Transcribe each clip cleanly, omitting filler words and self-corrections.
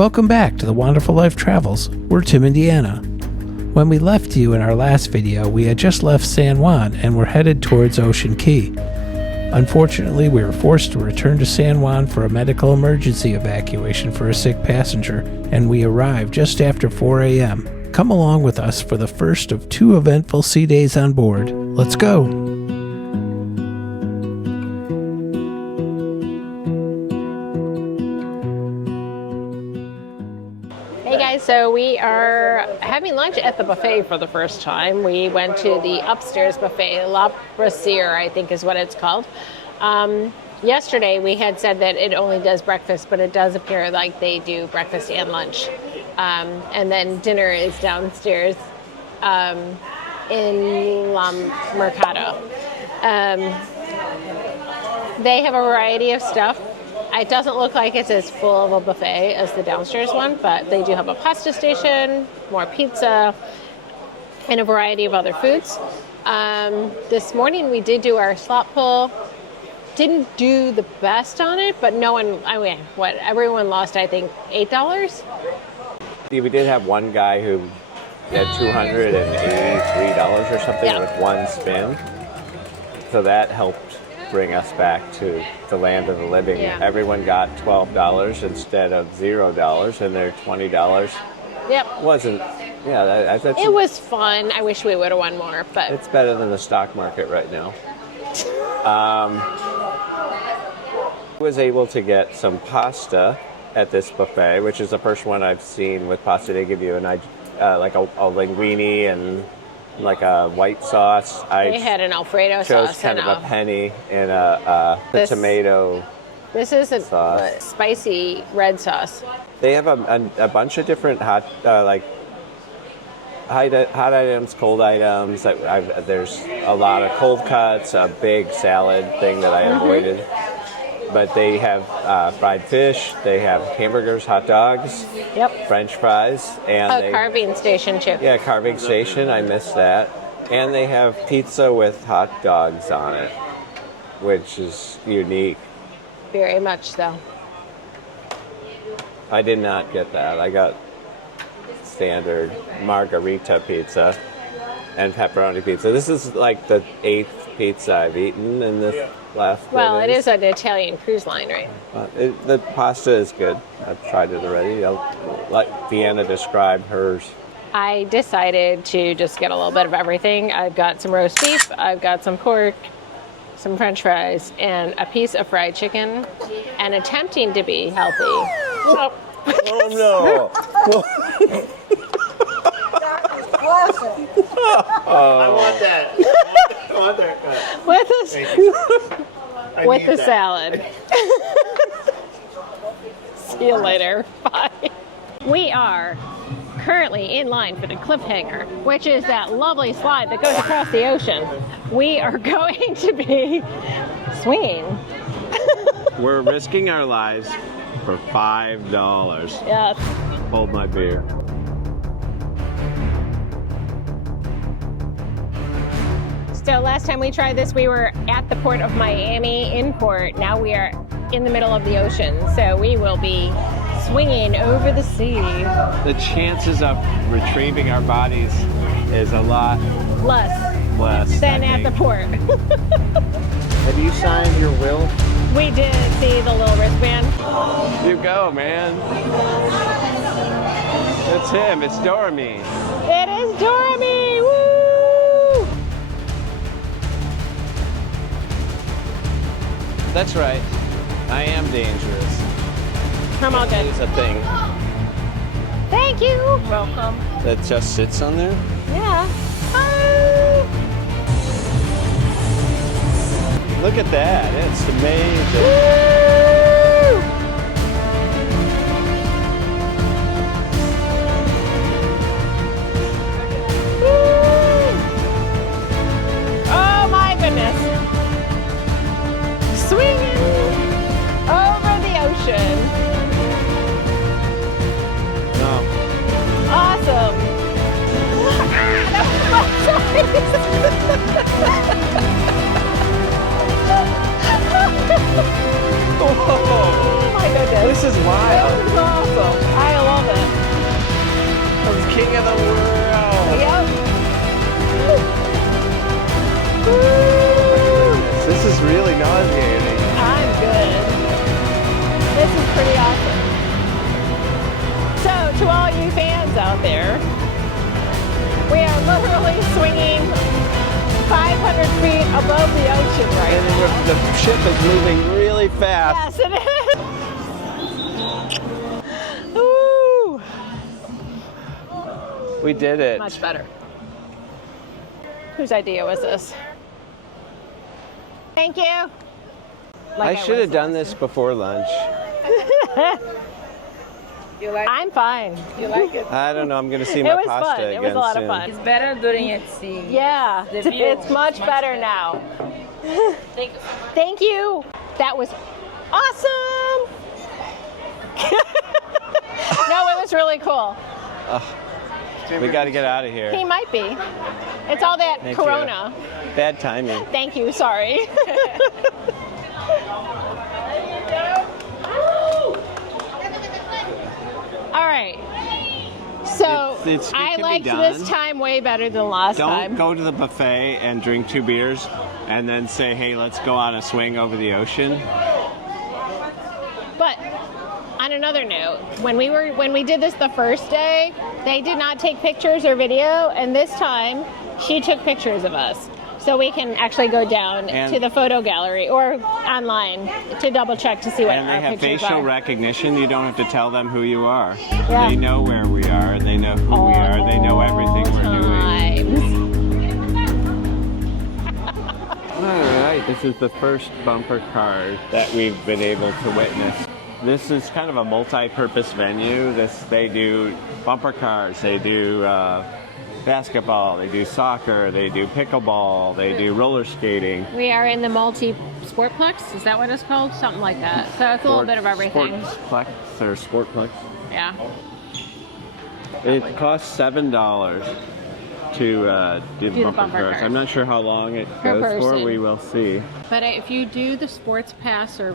Welcome back to the Wonderful Life Travels. We're Tim and Deanna. When we left you in our last video, we had just left San Juan and were headed towards Ocean Key. Unfortunately, we were forced to return to San Juan for a medical emergency evacuation for a sick passenger, and we arrived just after 4 a.m. Come along with us for the first of 2 eventful sea days on board. Let's go! Hey guys, so we are having lunch at the buffet for the first time. We went to the upstairs buffet, La Brassiere, I think is what it's called. Yesterday we had said that it only does breakfast, but it does appear like they do breakfast and lunch. And then dinner is downstairs in La Mercado. They have a variety of stuff. It doesn't look like it's as full of a buffet as the downstairs one, but they do have a pasta station, more pizza, and a variety of other foods. This morning we did do our slot pull. Didn't do the best on it, but everyone lost, I think, $8. We did have one guy who had $283 or something with one spin. So that helped bring us back to the land of the living. Yeah. Everyone got $12 instead of $0, and their $20 wasn't. Yeah, it was fun. I wish we would have won more, but it's better than the stock market right now. I was able to get some pasta at this buffet, which is the first one I've seen with pasta. They give you like a linguine and like a white sauce. They had an Alfredo sauce. Chose kind of a penny and a tomato. This is a spicy red sauce. They have a bunch of different hot items, cold items. There's a lot of cold cuts, a big salad thing that I avoided. But they have fried fish, they have hamburgers, hot dogs, French fries, and carving station too. Yeah, carving station, I missed that. And they have pizza with hot dogs on it, which is unique. Very much so. I did not get that. I got standard margarita pizza and pepperoni pizza. This is like the 8th pizza I've eaten in this last 4 days. It is an Italian cruise line, right? The pasta is good. I've tried it already. I'll let Deanna describe hers. I decided to just get a little bit of everything. I've got some roast beef, I've got some pork, some French fries, and a piece of fried chicken, and attempting to be healthy. Oh no! I want that. I want that. With the salad. See you later. Bye. We are currently in line for the Cliffhanger, which is that lovely slide that goes across the ocean. We are going to be swinging. We're risking our lives for $5. Yes. Hold my beer. So last time we tried this, we were at the port of Miami in port. Now we are in the middle of the ocean. So we will be swinging over the sea. The chances of retrieving our bodies is a lot less than at the port. Have you signed your will? We did. See the little wristband? You go, man. It's him. It's Dormy. It is Dormy. Woo! That's right. I am dangerous. I'm all good. It's a thing. Thank you. Welcome. That just sits on there? Yeah. Look at that. It's amazing. Woo! Woo! Oh my goodness. Swinging over the ocean. No. Awesome. We are literally swinging 500 feet above the ocean right now. And the ship is moving really fast. Yes, it is. Ooh. We did it. Much better. Whose idea was this? Thank you. I should have done this before lunch. You like I'm fine. You like it? I don't know. I'm going to see It my was pasta fun. again It was a lot soon. of fun. It's better during at sea. Yeah, The view it's much better now. Thank you. That was awesome. No, it was really cool. We got to get out of here. He might be. It's all that Thank you. Corona. Bad timing. Thank you. Sorry. All right. So It I can be liked done. this time way better than last Don't time. go to the buffet and drink 2 beers and then say, hey, let's go on a swing over the ocean. But on another note, when we did this the first day, they did not take pictures or video, and this time she took pictures of us. So we can actually go down And- to the photo gallery or online to double check to see what And they our have pictures facial are. recognition. You don't have to tell them who you are. Yeah. They know where we are. They know who we are. They know everything we're doing. All right, this is the first bumper car that we've been able to witness. This is kind of a multi-purpose venue. They do bumper cars. They do basketball. They do soccer. They do pickleball. They do roller skating. We are in the Sportplex. Is that what it's called? Something like that. So it's a little bit of everything. Sportplex or Sportplex. Yeah. It costs $7 to do the bumper bumper cars. cars. I'm not sure how long it Per goes for. person. We will see. But if you do the sports pass or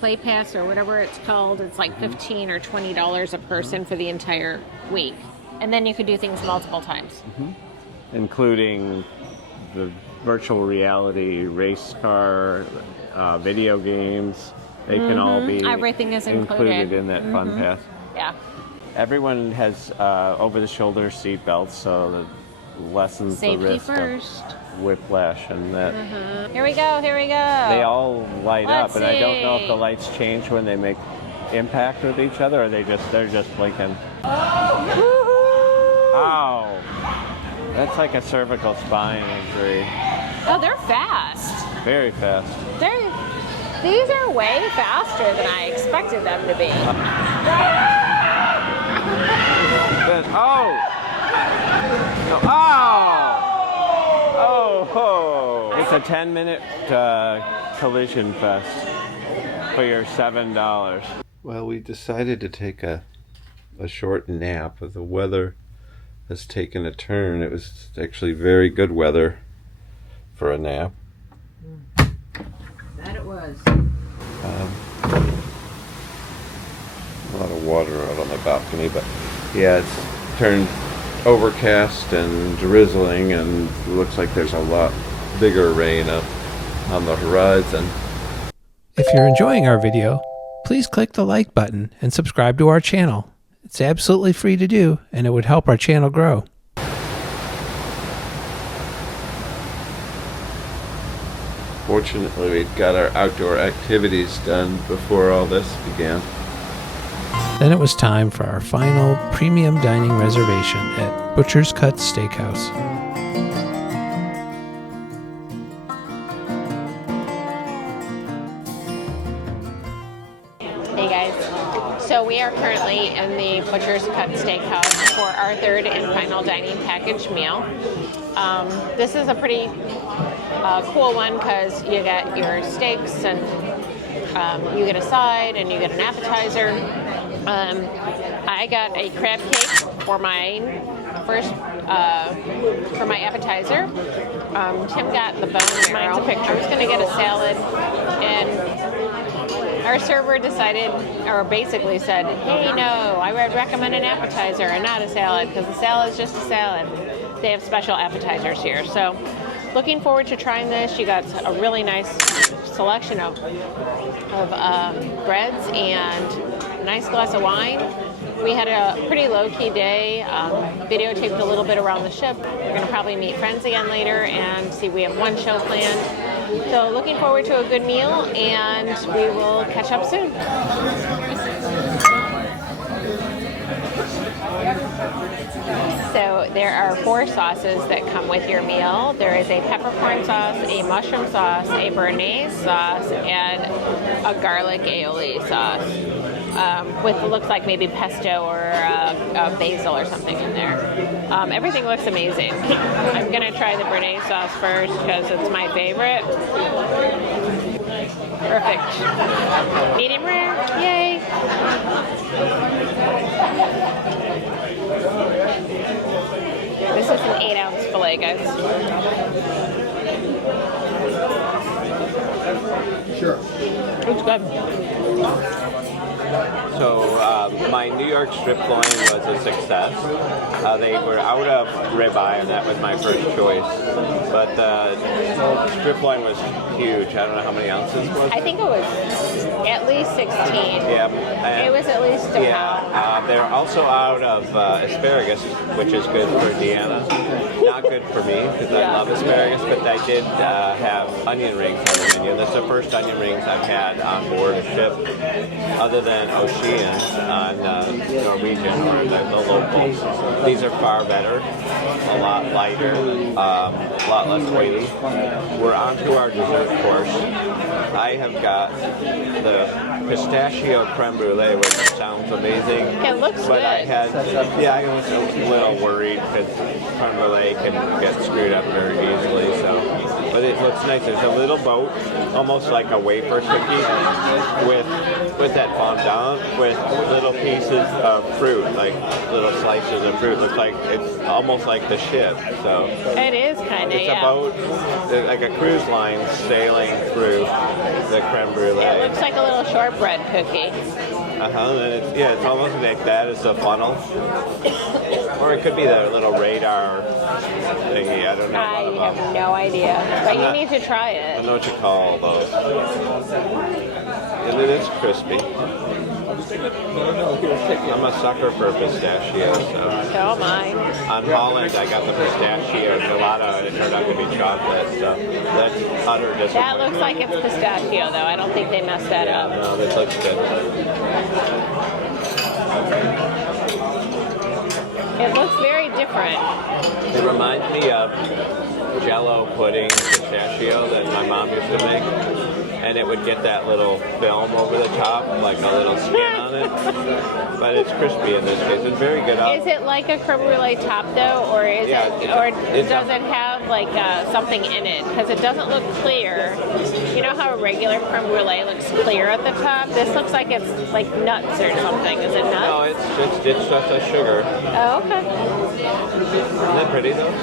play pass or whatever it's called, it's like $15 or $20 a person for the entire week. And then you could do things multiple times. Including the virtual reality race car, video games. They can all be Everything is included. in that fun pass. Yeah. Everyone has over-the-shoulder seat belts, so that lessens Safety the risk first. of whiplash and that. Here we go. Here we go. They all light Let's up, and I don't know if see. the lights change when they make impact with each other, or they're just blinking. Ow! That's like a cervical spine injury. Oh, they're fast. Very fast. These are way faster than I expected them to be. Oh! No. Oh! It's a 10-minute collision fest for your $7. Well, we decided to take a short nap. The weather has taken a turn. It was actually very good weather for a nap. That it was. A lot of water out on the balcony, but yeah, it's turned overcast and drizzling, and it looks like there's a lot bigger rain up on the horizon. If you're enjoying our video, please click the like button and subscribe to our channel. It's absolutely free to do, and it would help our channel grow. Fortunately, we'd got our outdoor activities done before all this began. Then it was time for our final premium dining reservation at Butcher's Cut Steakhouse. Hey guys, so we are currently in the Butcher's Cut Steakhouse for our third and final dining package meal. This is a pretty cool one because you get your steaks and you get a side and you get an appetizer. I got a crab cake for my first for my appetizer. Tim got the bone marrow. I was going to get a salad, and our server decided, or basically said, hey, no, I would recommend an appetizer and not a salad because the salad is just a salad. They have special appetizers here. So looking forward to trying this. You got a really nice selection of breads and a nice glass of wine. We had a pretty low-key day, videotaped a little bit around the ship. We're going to probably meet friends again later and see, we have one show planned. So looking forward to a good meal, and we will catch up soon. So there are 4 sauces that come with your meal. There is a peppercorn sauce, a mushroom sauce, a béarnaise sauce, and a garlic aioli sauce. With looks like maybe pesto or basil or something in there. Everything looks amazing. I'm gonna try the béarnaise sauce first because it's my favorite. Perfect. Medium rare, yay! This is an 8-ounce filet, guys. Sure. It's good. So my New York strip loin was a success. They were out of ribeye, and that was my first choice. But the strip loin was huge. I don't know how many ounces it was. I think it was at least 16. Yeah. It was at least a pound. They're also out of asparagus, which is good for Deanna. Not good for me because I love asparagus, but I did have onion rings on the menu. That's the first onion rings I've had on board a ship, other than Ocean on Norwegian or the local. These are far better, a lot lighter, a lot less oily. We're on to our dessert course. I have got the pistachio creme brulee, which sounds amazing. It looks but good. I was a little worried because creme brulee can get screwed up very easily. But it looks nice. There's a little boat, almost like a wafer cookie, with that fondant, with little pieces of fruit, like little slices of fruit. Looks like it's almost like the ship. So It is kind of, it's a boat, like a cruise line sailing through the creme brulee. It looks like a little shortbread cookie. And it's almost like that is the funnel. Or it could be the little radar thingy, I don't know. I have no idea. But you need to try I it. don't know what you call those. And it is crispy. I'm a sucker for pistachio, so. So am I. On Holland, I got the pistachio gelato, and it turned out to be chocolate, so that's utter disappointment. That looks like it's pistachio, though. I don't think they messed that up. No, this looks good. It looks very different. It reminds me of Jell-O pudding pistachio that my mom used to make, and it would get that little film over the top, like a little skin on it. But it's crispy in this case. It's very good. Is it like a creme brulee top though, or does it have like something in it? Because it doesn't look clear. You know how a regular creme brulee looks clear at the top? This looks like it's like nuts or something. Is it nuts? No, it's just a sugar. Oh, okay. Isn't that pretty though?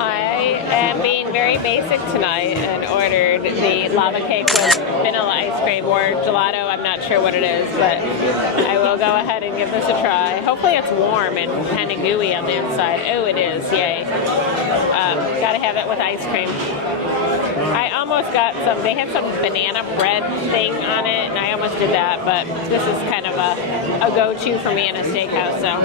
I am being very basic tonight and ordered the lava cake with vanilla ice cream or gelato. I'm not sure what it is, but I will go ahead and give this a try. Hopefully it's warm and kind of gooey on the inside. Oh, it is. Yay. Gotta have it with ice cream. I almost got some, they had some banana bread thing on it, and I almost did that, but this is kind of a go-to for me in a steakhouse, so.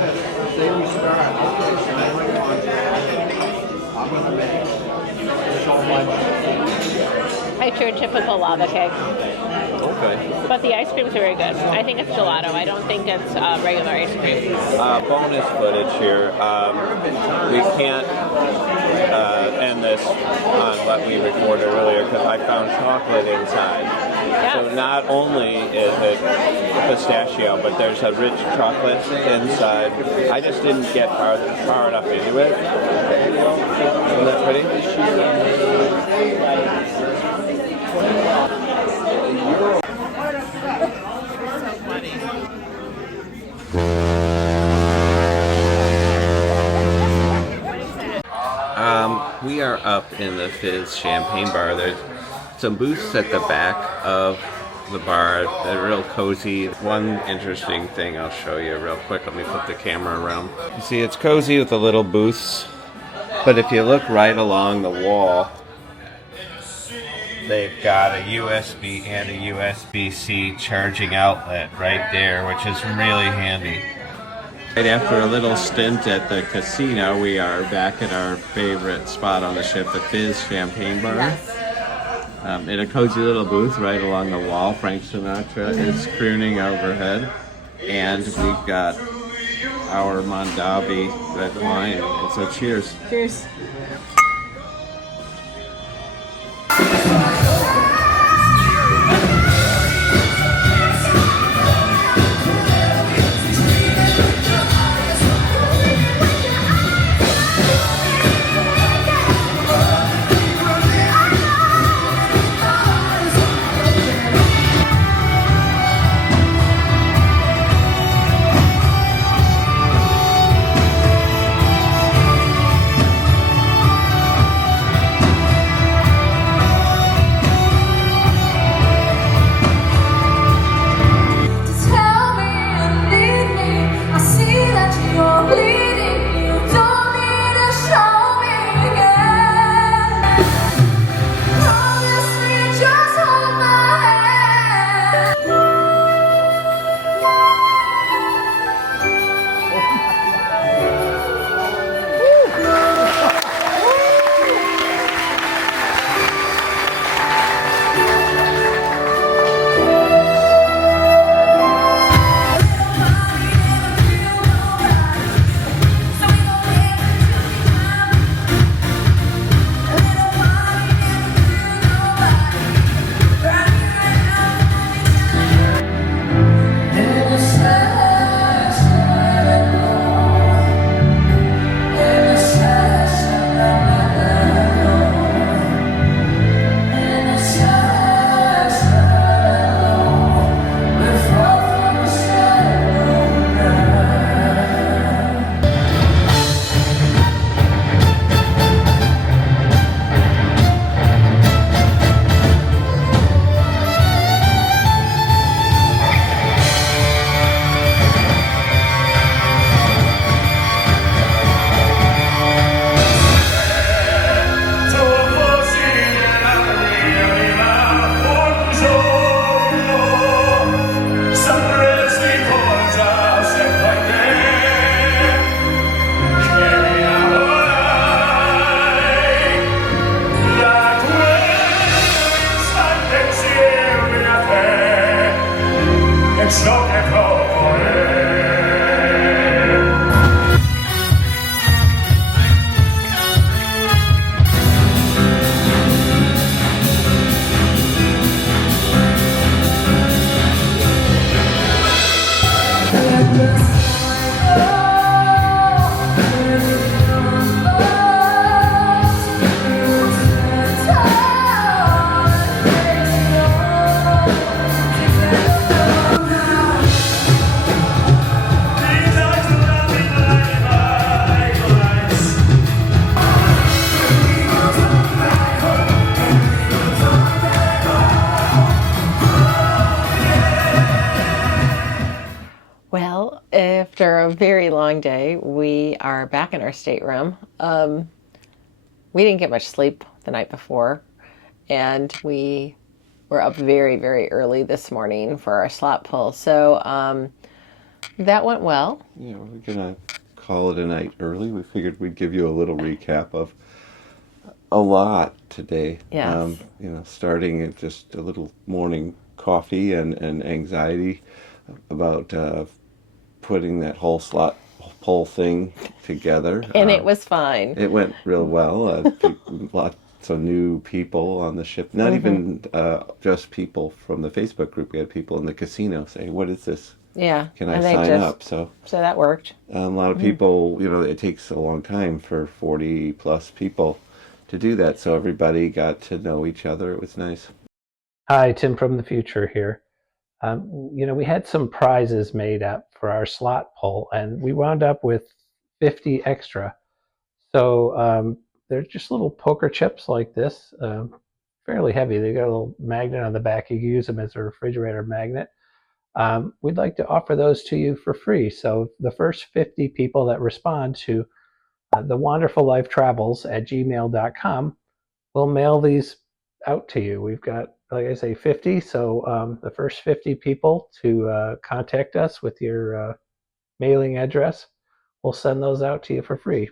Picture a typical lava cake. Okay. But the ice cream's very good. I think it's gelato. I don't think it's regular ice cream. Bonus footage here. We can't end this on what we recorded earlier because I found chocolate inside. Yes. So not only is it pistachio, but there's a rich chocolate inside. I just didn't get far enough into it. Isn't that pretty? We are up in the Fizz Champagne Bar. There's some booths at the back of the bar. They're real cozy. One interesting thing I'll show you real quick. Let me put the camera around. You see, it's cozy with the little booths, but if you look right along the wall, they've got a USB and a USB-C charging outlet right there, which is really handy. Right after a little stint at the casino, we are back at our favorite spot on the ship, the Fizz Champagne Bar. In a cozy little booth right along the wall, Frank Sinatra is crooning overhead. And we've got our Mondavi red wine. And so cheers. Cheers. After a very long day, we are back in our stateroom. We didn't get much sleep the night before, and we were up very, very early this morning for our slot pull. So that went well. Yeah, we're going to call it a night early. We figured we'd give you a little recap of a lot today. Yes. Starting at just a little morning coffee and anxiety about putting that whole slot pull thing together. And it was fine. It went real well. Lots of new people on the ship. Not even just people from the Facebook group. We had people in the casino say, "What is this? Yeah. Can I sign up?" So that worked. a lot of people, it takes a long time for 40 plus people to do that. So everybody got to know each other. It was nice. Hi, Tim from the future here. We had some prizes made up for our slot pull, and we wound up with 50 extra. So they're just little poker chips like this, fairly heavy. They got a little magnet on the back. You can use them as a refrigerator magnet. We'd like to offer those to you for free. So the first 50 people that respond to thewonderfullifetravels@gmail.com, we'll mail these out to you. We've got, like I say, 50. So the first 50 people to contact us with your mailing address, we'll send those out to you for free.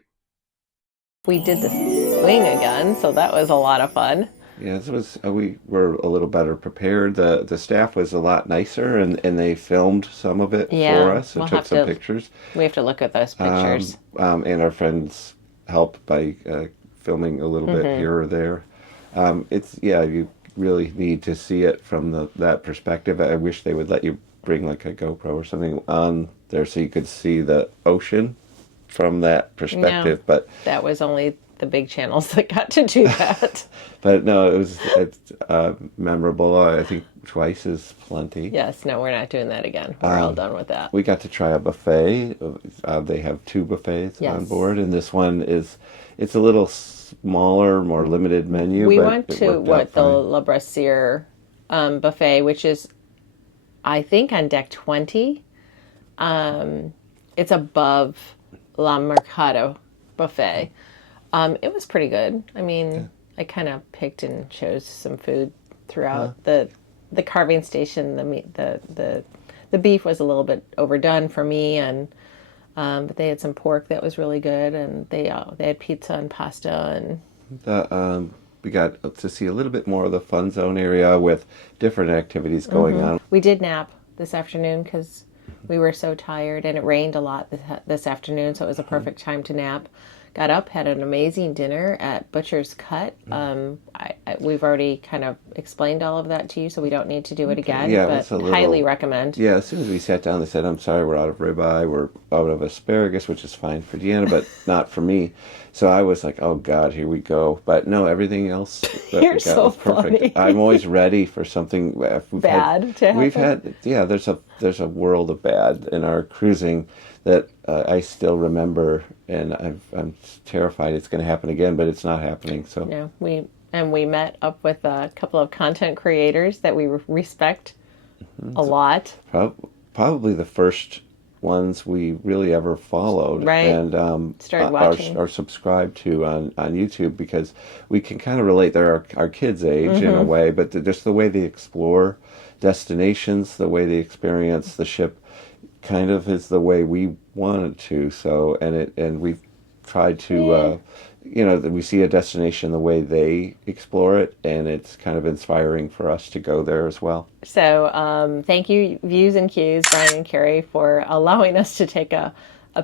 We did the swing again, so that was a lot of fun. Yeah, this was we were a little better prepared. The staff was a lot nicer, and they filmed some of it for us and took some pictures. We have to look at those pictures. And our friends helped by filming a little bit here or there. You really need to see it from that perspective. I wish they would let you bring like a GoPro or something on there so you could see the ocean from that perspective. No, but that was only the big channels that got to do that. But no, it's memorable. I think twice is plenty. Yes, no, we're not doing that again. We're all done with that. We got to try a buffet. They have 2 buffets on board, and this one it's a little smaller, more limited menu. We went to the La Brassiere buffet, which is, I think, on deck 20. It's above La Mercado buffet. It was pretty good. I mean, I kind of picked and chose some food throughout the carving station. The meat, the beef was a little bit overdone for me, and but they had some pork that was really good, and they had pizza and pasta, and we got to see a little bit more of the fun zone area with different activities going on. We did nap this afternoon because we were so tired, and it rained a lot this afternoon, so it was a perfect time to nap. Got up, had an amazing dinner at Butcher's Cut. We've already kind of explained all of that to you, so we don't need to do it again, but highly recommend. Yeah, as soon as we sat down, they said, I'm sorry, we're out of ribeye, we're out of asparagus, which is fine for Deanna, but not for me. So I was like, oh God, here we go. But no, everything else that You're we got so was perfect. funny. I'm always ready for something Bad to happen? There's a world of bad in our cruising that I still remember, and I'm terrified it's going to happen again, but it's not happening. So yeah, we met up with a couple of content creators that we respect a lot. Probably the first ones we really ever followed, right? And started watching or subscribed to on YouTube, because we can kind of relate. They're our kids' age in a way, but just the way they explore destinations, the way they experience the ship, kind of is the way we wanted to. So and we've tried to we see a destination the way they explore it, and it's kind of inspiring for us to go there as well. So thank you, Views and Cues, Brian and Kerry, for allowing us to take a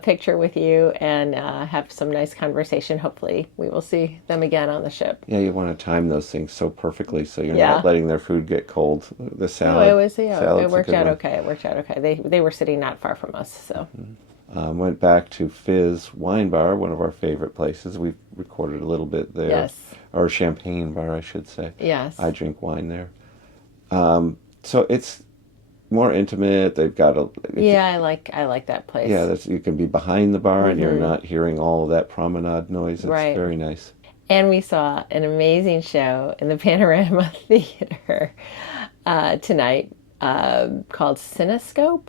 picture with you and have some nice conversation. Hopefully we will see them again on the ship. Yeah, you want to time those things so perfectly so you're not letting their food get cold. The salad. It worked out okay. It worked out okay. They were sitting not far from us, so. Went back to Fizz Wine Bar, one of our favorite places. We recorded a little bit there. Yes. Or Champagne Bar, I should say. Yes. I drink wine there. So it's more intimate. They've got I like that place. Yeah, you can be behind the bar and you're not hearing all of that promenade noise. It's very nice. And we saw an amazing show in the Panorama Theater tonight called Cinescope.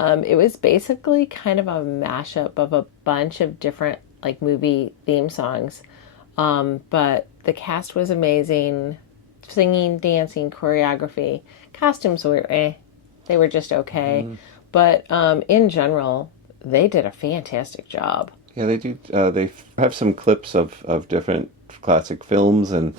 It was basically kind of a mashup of a bunch of different like movie theme songs. But the cast was amazing. Singing, dancing, choreography. Costumes were they were just okay. But in general, they did a fantastic job. Yeah, they do. They have some clips of different classic films and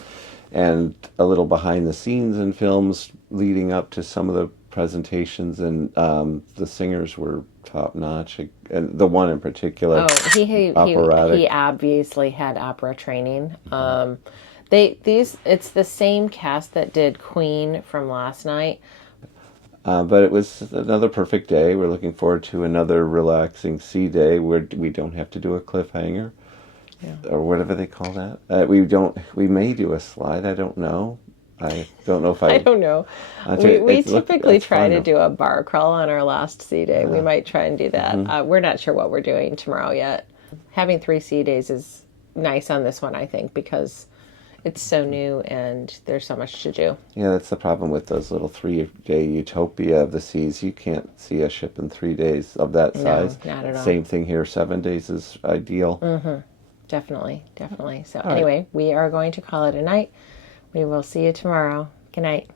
a little behind the scenes in films leading up to some of the presentations, and the singers were top notch, and the one in particular. Oh, he obviously had opera training. It's the same cast that did Queen from last night. But it was another perfect day. We're looking forward to another relaxing sea day where we don't have to do a cliffhanger, or whatever they call that. We may do a slide. I don't know. I don't know if I don't know. We typically try to do a bar crawl on our last sea day. We might try and do that. We're not sure what we're doing tomorrow yet. Having 3 sea days is nice on this one, I think, because it's so new and there's so much to do. Yeah, that's the problem with those little 3-day utopia of the seas. You can't see a ship in 3 days of that size. No, not at all. Same thing here. 7 days is ideal. Definitely. So anyway, we are going to call it a night. We will see you tomorrow. Good night.